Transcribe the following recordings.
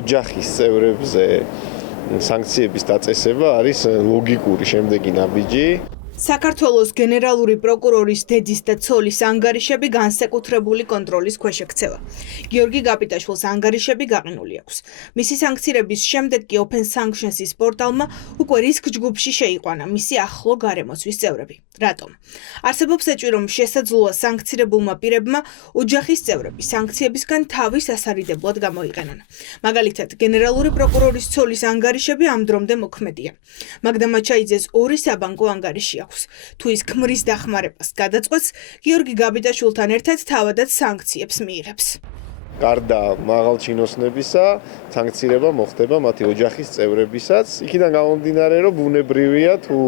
ოჯახის წევრებზე სანქციების დაწესება არის ლოგიკური შემდეგი ნაბიჯი. საქართველოს გენერალური პროკურორის დედის და ცოლის ანგარიშები განსაკუთრებული კონტროლის ქვეშ ექცევა. გიორგი გაპიტაშვილს ანგარიშები გაყინული აქვს. მისი სანქცირების შემდეგ კი Open Sanctions-ის პორტალმა უკვე რისკ ჯგუფში შეიყვანა მისი ახლო გარემოცვის წევრები. რატომ? არსებობს ეჭვი, რომ შესაძლოა სანქცირებულმა პირებმა ოჯახის წევრები სანქციებისგან თავის ასარიდებლად გამოიყენონ. მაგალითად, გენერალური პროკურორის ცოლის ანგარიშები ამ დრომდე მოქმედია. მაგდა მაჩაიძეს 2 საბანკო ანგარიში აქვს. თუ ის ქმრის დახმარებას გადაწყვეტს, გიორგი გაბიტაშვილთან ერთად თავადაც სანქციებს მიიღებს. გარდა მაღალჩინოსნებისა, სანქცირება მოხდება მათი ოჯახის წევრებისაც. იქიდან გამომდინარე, რომ ბუნებრივია თუ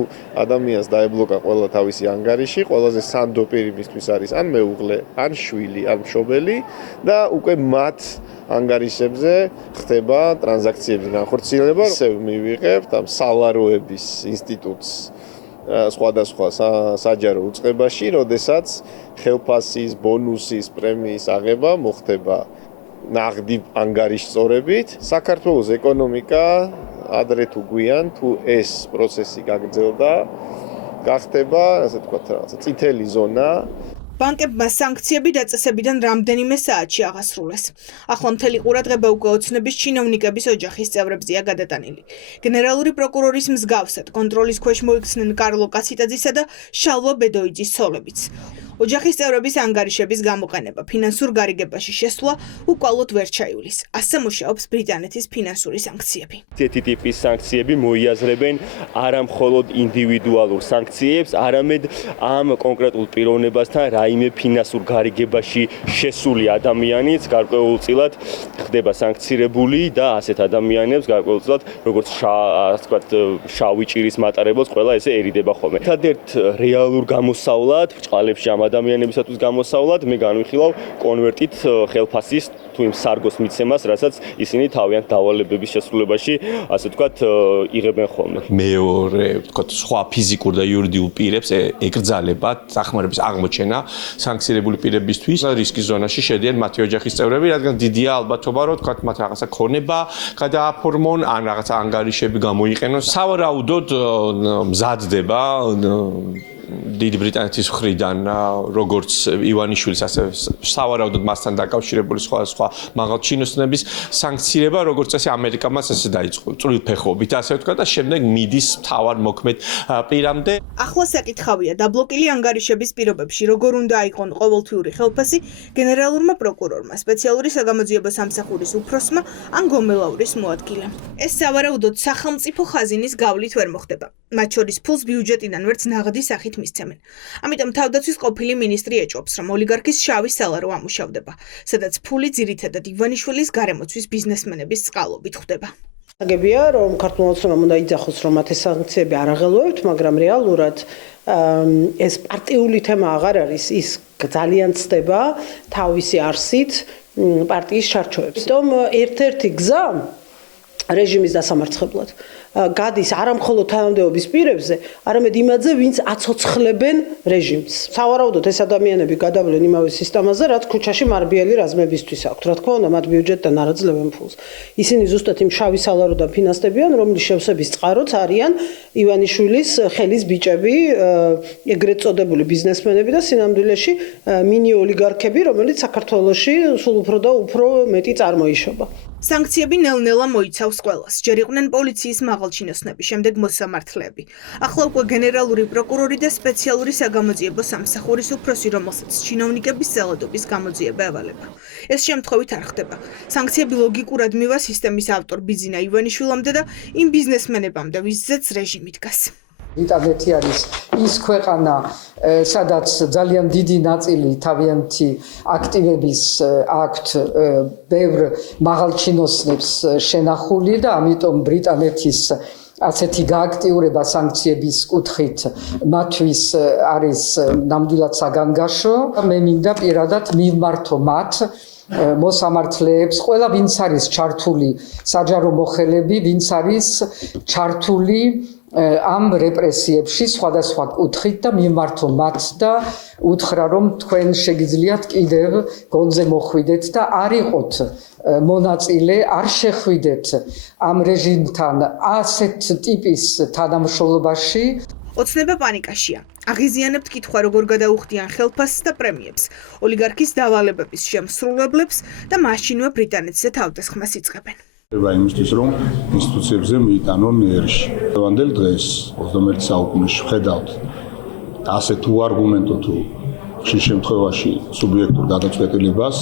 ადამიანს დაებლოკა ყველა თავისი ანგარიში, ყველაზე სანდო პირი მისთვის არის ან მეუღლე, ან შვილი, ან მშობელი და უკვე მათ ანგარიშებზე ხდება ტრანზაქციების განხორციელება. ისევ მივიღებთ ამ სალაროების ინსტიტუტს სხვადასხვა საჯარო უწყებაში, როდესაც ხელფასის, ბონუსის, პრემიის აღება მოხდება ნაღდი ანგარიშწორებით. საქართველოს ეკონომიკა ადრე თუ გვიან, თუ ეს პროცესი გაგრძელდა, გახდება, ასე ვთქვათ, რაღაცა წითელი ზონა. ბანკებმა სანქციები დაწესებიდან რამდენიმე საათში აღასრულეს. ახლა მთელი ყურადღება უკვე ოცნების ჩინოვნიკების ოჯახის წევრებზეა გადატანილი. გენერალური პროკურორის მსგავსად კონტროლის ქვეშ მოიქცნენ კარლო კაციტაძისა და შალვა ბედოიძის ცოლებიც. ოჯახის წევრების ანგარიშების გამოყენება, ფინანსურ გარიგებაში შესვლა უკვალოდ ვერ ჩაივლის. ასე მუშაობს ბრიტანეთის ფინანსური სანქციები. Ერთი ტიპის სანქციები მოიაზრებენ არა მხოლოდ ინდივიდუალურ სანქციებს, არამედ ამ კონკრეტულ პიროვნებასთან რაიმე ფინანსურ გარიგებაში შესული ადამიანიც გარკვეულწილად ხდება სანქცირებული და ასეთ ადამიანებს გარკვეულწილად როგორც შავი ჭირის მატარებელს ყველა ესე ერიდება ხოლმე. ერთადერთ რეალურ გამოსავლად ბჭყალებში ამ ადამიანებისათვის გამოსავლად მე განვიხილავ კონვერტით ხელფასის თუ იმ სარგოს მიცემას, რასაც ისინი თავიანთ დავალებების შესრულებაში, ასე ვთქვათ, იღებენ ხოლმე. მეორე, ვთქვათ, სხვა ფიზიკურ და იურიდიულ პირებს ეკრძალება დახმარების აღმოჩენა სანქცირებული პირებისთვის რისკის ზონაში შედიან მათი ოჯახის წევრები, რადგან დიდია ალბათობა, რომ ვთქვათ, მათ რაღაცა ქონება გადააფორმონ, ან რაღაცა ანგარიშები გამოიყენონ. სავარაუდოდ მზადდება დიდი ბრიტანეთის მხრიდან როგორც ივანიშვილის ასე სავარაუდოდ მასთან დაკავშირებული სხვა მაღალჩინოსნების სანქცირება როგორც წესი ამერიკამაც ესე დაიწყო წვრილფეხობით ასე ვთქვა და შემდეგ მიდის მთავარ მოქმედ პირამდე. ახლა საკითხავია დაბლოკილი ანგარიშების პირობებში როგორ უნდა აიყონ ყოველთვიური ხელფასი გენერალურმა პროკურორმა, სპეციალური საგამოძიებო სამსახურის უფროსმა ან გომელაურის მოადგილემ. ეს სავარაუდოდ სახელმწიფო ხაზინის გავლით ვერ მოხდება. მათ შორის ფულს ბიუჯეტიდან ვერც ნაღდი სახით მისცემენ. ამიტომ თავდაცვის ყოფილი მინისტრი ეჭვობს, რომ ოლიგარქის შავი სალარო ამუშავდება, სადაც ფული ძირითადად ივანიშვილის გარემოცვის ბიზნესმენების წყალობით ხდება. აგებია, რომ ქართულ ოცნებამ უნდა იძახოს, რომ მათ ეს სანქციები არ აღელვებთ, მაგრამ რეალურად ეს პარტიული თემა აღარ არის, ის ძალიან ცდება თავისი არსით პარტიის ჩარჩოებს. თუმ ერთ-ერთი გზა რეჟიმის დასამარცხებლად გადის არა მხოლოდ თანამდებობის პირებზე, არამედ იმაზე, ვინც აცოცხლებენ რეჟიმს. სავარაუდოდ ეს ადამიანები გადავლენ იმავე სისტემაზე, რაც ქუჩაში მარბიელი რაზმებისთვის აქვთ. რა თქმა უნდა, მათ ბიუჯეტიდან არ აძლევენ ფულს. ისინი ზუსტად იმ შავი სალაროდან ფინანსდებიან, რომლის შევსების წყაროც არიან ივანიშვილის ხელის ბიჭები, ეგრეთ წოდებული ბიზნესმენები და სინამდვილეში მინი ოლიგარქები, რომელიც საქართველოში სულ უფრო და უფრო მეტი წარმოიშობა. სანქციები ნელ-ნელა მოიცავს ყველას. ჯერ იყვნენ პოლიციის მაღალჩინოსნები, შემდეგ მოსამართლეები. ახლა უკვე გენერალური პროკურორი და სპეციალური საგამოძიებო სამსახურის უფროსი, რომელსაც ჩინოვნიკების ზელადობის გამოძიება ევალება. ეს შემთხვევით არ ხდება. სანქციები ლოგიკურად მივა სისტემის ავტორ ბიძინა ივანიშვილამდე და იმ ბიზნესმენებამდე, ვისზეც რეჟიმი დგას. ბრიტანეთი არის ის ქვეყანა, სადაც ძალიან დიდი ნაწილი თავიანთი აქტივების აქვთ ბევრ მაღალჩინოსნებს შენახული და ამიტომ ბრიტანეთის ასეთი გააქტიურება სანქციების კუთხით მათთვის არის ნამდვილად საგანგაშო. მე მინდა პირადად მივმართო მათ მოსამართლეებს, ყველა ვინც არის ჩართული საჯარო მოხელები, ვინც არის ჩართული ამ რეპრესიებში სხვადასხვა კუთხით და მიმართო მათ და უთხრა რომ თქვენ შეგიძლიათ კიდევ გონზე მოხვიდეთ და არ იყოთ მონაწილე, არ შეხვიდეთ ამ რეჟიმთან ასეთ ტიპის თანამშრომლობაში. ოცნება პანიკაშია. აღიზიანებთ კითხვა როგორ გადაუხდიან ხელფასს და პრემიებს, ოლიგარქის დავალებების შემსრულებლებს და მაშინვე ბრიტანეთზე თავდასხმას იწყებენ. იმისთვის რომ ინსტიტუციებზე მიიტანონ ერში. დღევანდელ დღეს 21 საუკუნეში ვხედავთ ასეთ უარგუმენტო თუ ხშირ შემთხვევაში სუბიექტურ გადაწყვეტილებას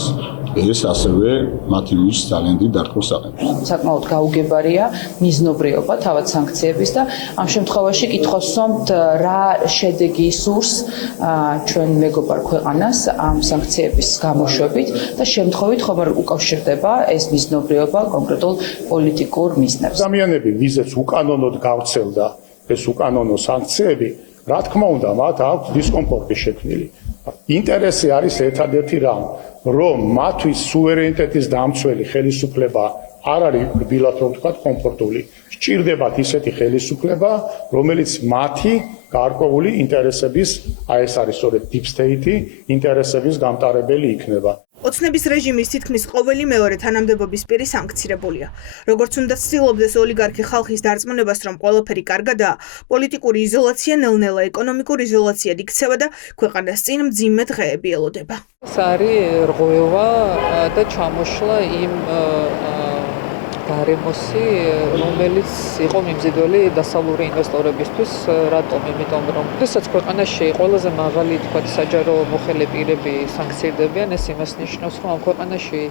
ეს ასევე მათი მის ძალიან დიდ დარტყმას აყენებს. საკმაოდ გაუგებარია მიზნობრიობა თავად სანქციების და ამ შემთხვევაში კითხავს ვსვამთ რა შედეგი სურს ჩვენ მეგობარ ქვეყანას ამ სანქციების გამოშვებით და შემთხვევით ხომ არ უკავშირდება ეს მიზნობრიობა კონკრეტულ პოლიტიკურ მიზნებს. ადამიანები ვიზებს უკანონოდ გავრცელდა ეს უკანონო სანქციები, რა თქმა უნდა, მათ აქვს დისკომფორტი შექმნილი. ინტერესი არის ერთადერთი რამ, რომ მათთვის სუვერენიტეტის დამცველი ხელისუფლება არ არის რბილად რომ ვთქვათ კომფორტული. სჭირდებათ ისეთი ხელისუფლება, რომელიც მათი გარკვეული ინტერესების, აი ეს არის სწორედ deep state-ი, ინტერესების გამტარებელი იქნება. ოცნების რეჟიმის თითქმის ყოველი მეორე თანამდებობის პირი სანქცირებულია. როგორც უნდა ცდილობდეს ოლიგარქი ხალხის დარწმუნებას, რომ ყველაფერი კარგადაა, პოლიტიკური იზოლაცია ნელ-ნელა ეკონომიკურ იზოლაციად იქცევა და ქვეყანას წინ მძიმე დღეები ელოდება. ეს არის რღვევა და ჩამოშლა იმ გარემოსი, რომელიც იყო მიმზიდველი დასავლური ინვესტორებისთვის, რატომ? იმიტომ რომ როდესაც ქვეყანაში ყველაზე მაღალი თქვათ საჯარო მოხელე პირები სანქცირდებიან, ეს იმას ნიშნავს, რომ ამ ქვეყანაში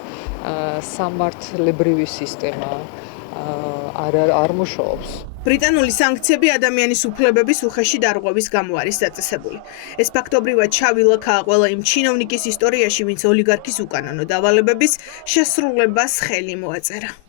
სამართლებრივი სისტემა არ მუშაობს. ბრიტანული სანქციები ადამიანის უფლებების უხეში დარღვევის გამო არის დაწესებული. ეს ფაქტობრივად ჩავილაქაა ყველა იმ ჩინოვნიკის ისტორიაში, ვინც ოლიგარქის უკანონო დავალებების შესრულებას ხელი მოაწერა.